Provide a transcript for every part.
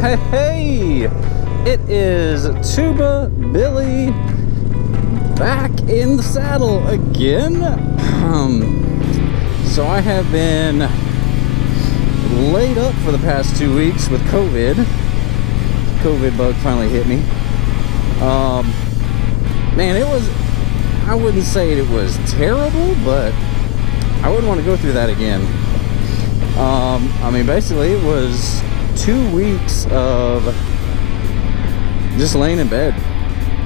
Hey, it is Tuba Billy back in the saddle again. So I have been laid up for the past 2 weeks with COVID. COVID bug finally hit me. Man, I wouldn't say it was terrible, but I wouldn't want to go through that again. I mean, basically it was 2 weeks of just laying in bed.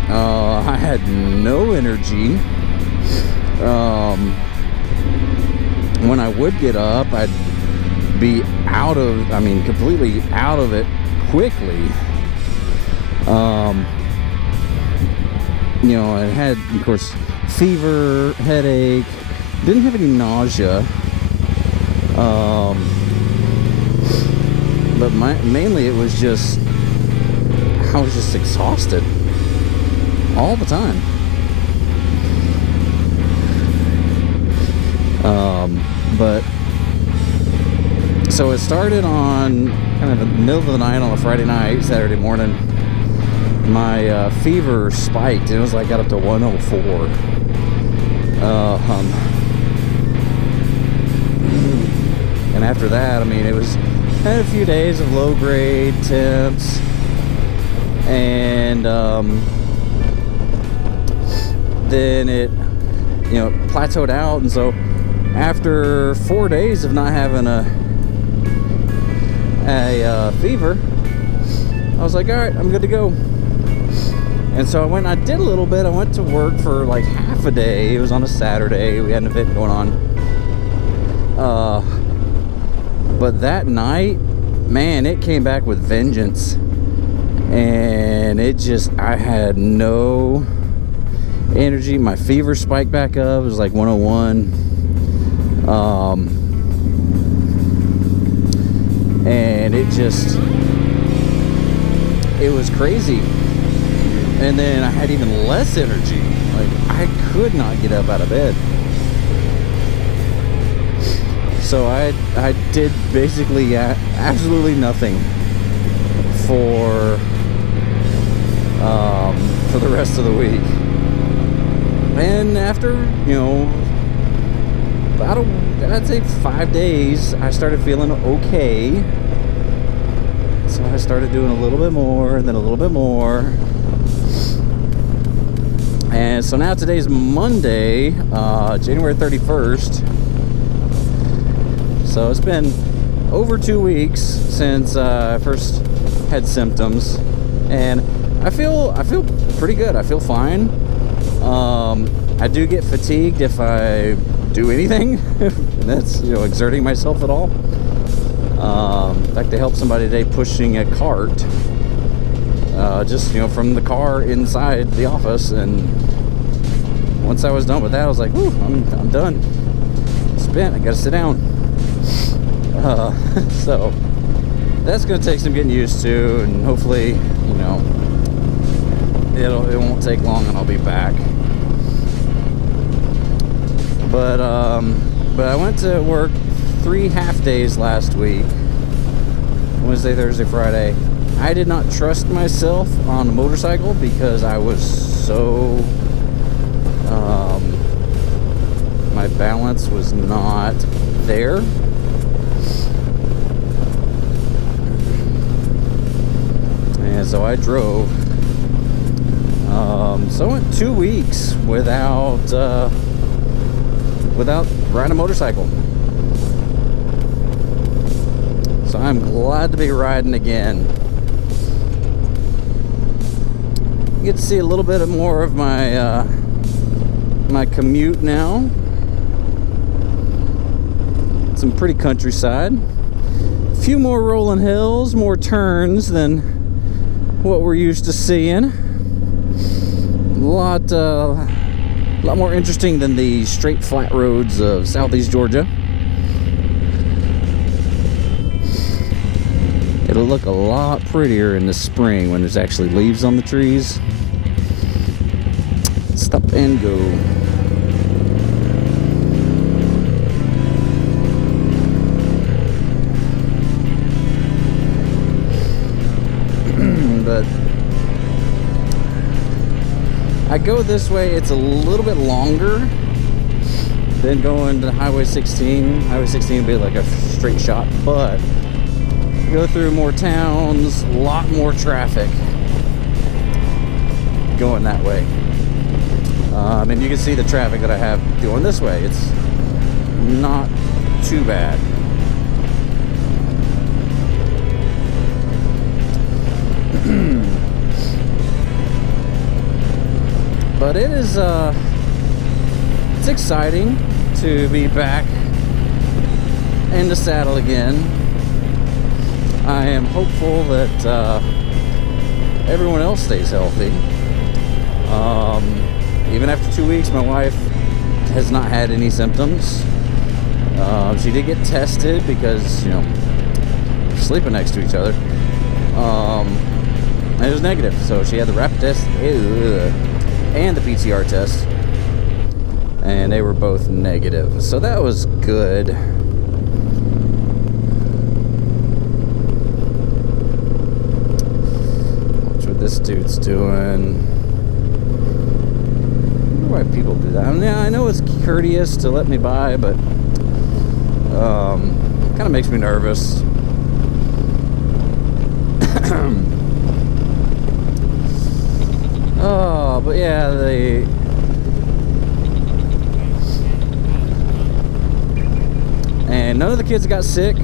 I had no energy. When I would get up, I'd be completely out of it quickly. I had, of course, fever, headache, didn't have any nausea. But mainly it was just, I was just exhausted all the time. But so it started on kind of the middle of the night on a Friday night, Saturday morning. My fever spiked. It was like got up to 104. And after that, I mean, I had a few days of low grade temps, and then it plateaued out. And so after 4 days of not having a fever, I was like, all right, I'm good to go. And so I did a little bit. I went to work for like half a day. It was on a Saturday. We had an event going on. But that night, man, it came back with vengeance. And I had no energy. My fever spiked back up. It was like 101. And it was crazy. And then I had even less energy. Like, I could not get up out of bed. So I did basically absolutely nothing for the rest of the week. And after, I'd say 5 days, I started feeling okay. So I started doing a little bit more, and then a little bit more. And so now today's Monday, January 31st. So it's been over 2 weeks since I first had symptoms, and I feel pretty good. I feel fine. I do get fatigued if I do anything. That's exerting myself at all. In fact, I helped somebody today pushing a cart, from the car inside the office. And once I was done with that, I was like, "Ooh, I'm done. Spent. I gotta sit down." So that's gonna take some getting used to, and hopefully, it won't take long, and I'll be back. But I went to work 3 half days last week, Wednesday, Thursday, Friday. I did not trust myself on a motorcycle because I was so my balance was not there. And so I drove. So I went 2 weeks without riding a motorcycle. So I'm glad to be riding again. You get to see a little bit more of my my commute now. Some pretty countryside. A few more rolling hills, more turns than what we're used to seeing. A lot more interesting than the straight flat roads of southeast Georgia. It'll look a lot prettier in the spring when there's actually leaves on the trees. Stop and go. I go this way, it's a little bit longer than going to Highway 16. Highway 16 would be like a straight shot, but go through more towns, a lot more traffic going that way. And you can see the traffic that I have going this way. It's not too bad. But it is it's exciting to be back in the saddle again. I am hopeful that everyone else stays healthy. Even after 2 weeks, my wife has not had any symptoms. She did get tested because, we're sleeping next to each other. And it was negative, so she had the rapid test and the PCR test, and they were both negative. So that was good. Watch what this dude's doing. I wonder why people do that. I mean, I know it's courteous to let me by, but kind of makes me nervous. Oh, but yeah, and none of the kids got sick.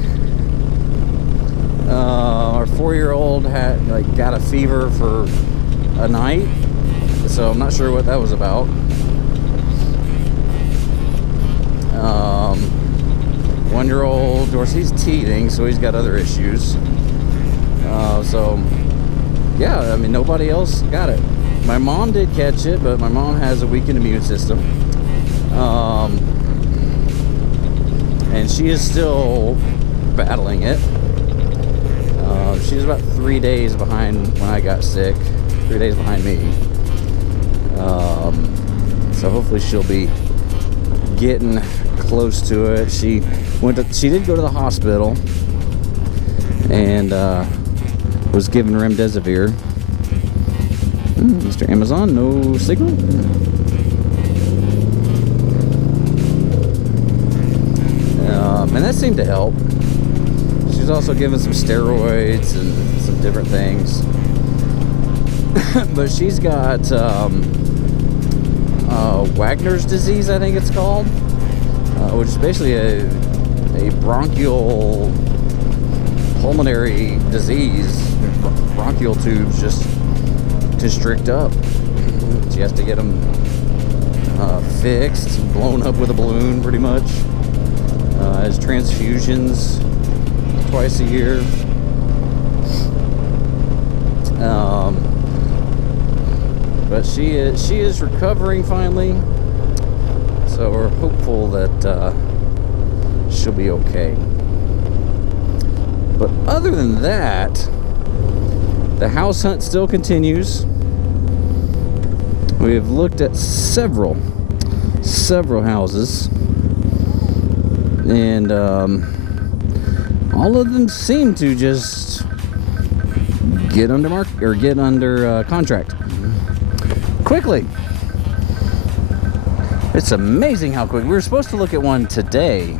Our 4-year-old had got a fever for a night, so I'm not sure what that was about. 1-year-old Dorsey's teething, so he's got other issues. So yeah, I mean, nobody else got it. My mom did catch it, but my mom has a weakened immune system. And she is still battling it. She's about 3 days behind when I got sick. 3 days behind me. So hopefully she'll be getting close to it. She did go to the hospital and was given remdesivir. Mr. Amazon, no signal. And that seemed to help. She's also given some steroids and some different things. But she's got Wagner's disease, I think it's called, which is basically a bronchial pulmonary disease. Bronchial tubes just constrict up. She has to get them fixed, blown up with a balloon pretty much. Has transfusions twice a year. But she is recovering finally, so we're hopeful that she'll be okay. But other than that, the house hunt still continues. We have looked at several houses, and all of them seem to just get under contract quickly. It's amazing how quick. We were supposed to look at one today,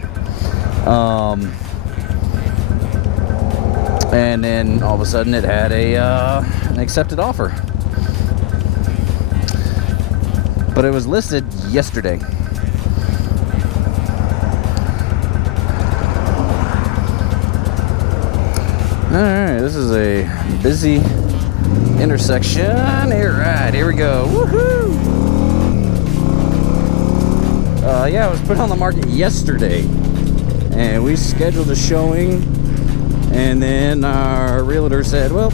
and then all of a sudden it had an accepted offer. But it was listed yesterday. Alright, this is a busy intersection. Alright, here we go. Woohoo! Yeah, it was put on the market yesterday. And we scheduled a showing. And then our realtor said, well,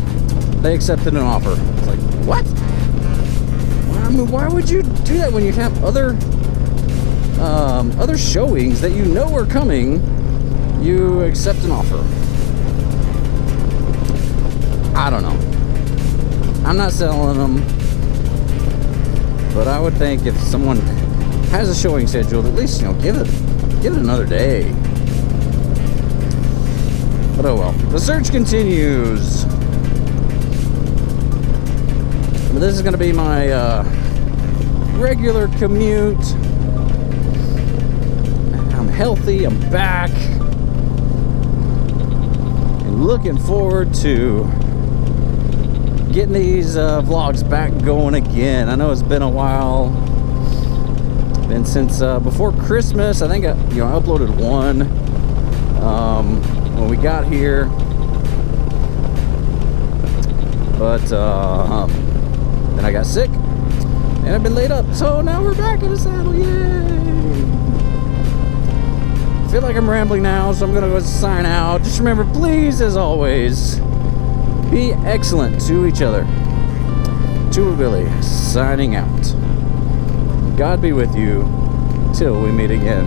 they accepted an offer. It's like, what? I mean, why would you do that when you have other showings that you know are coming? You accept an offer. I don't know. I'm not selling them, but I would think if someone has a showing scheduled, at least give it another day. But oh well. The search continues. But this is going to be my regular commute. I'm healthy, I'm back. And looking forward to getting these vlogs back going again. I know it's been a while. Been since before Christmas. I think I uploaded one when we got here. But then I got sick and I've been laid up, so now we're back in the saddle. Yay! I feel like I'm rambling now, so I'm gonna go sign out. Just remember, please, as always, be excellent to each other. Tula Billy signing out. God be with you till we meet again.